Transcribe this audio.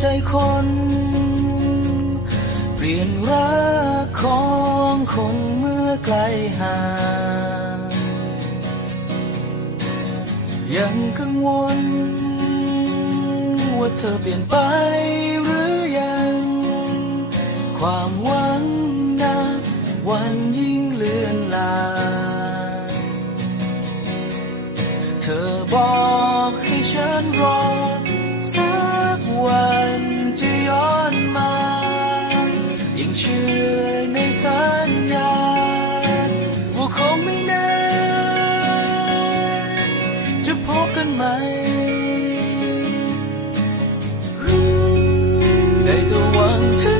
ใจคน เปลี่ยนรักของคนเมื่อไกลห่างยังกังวล ว่าเธอเปลี่ยนไปหรือยัง ความหวังนะวันยิ่งเลือนลางเธอบอกให้ฉันรอสัก วันจะย้อนมา ยังเชื่อในสัญญาว่าคงไม่นานจะพบกันไหม ได้แต่หวังถึง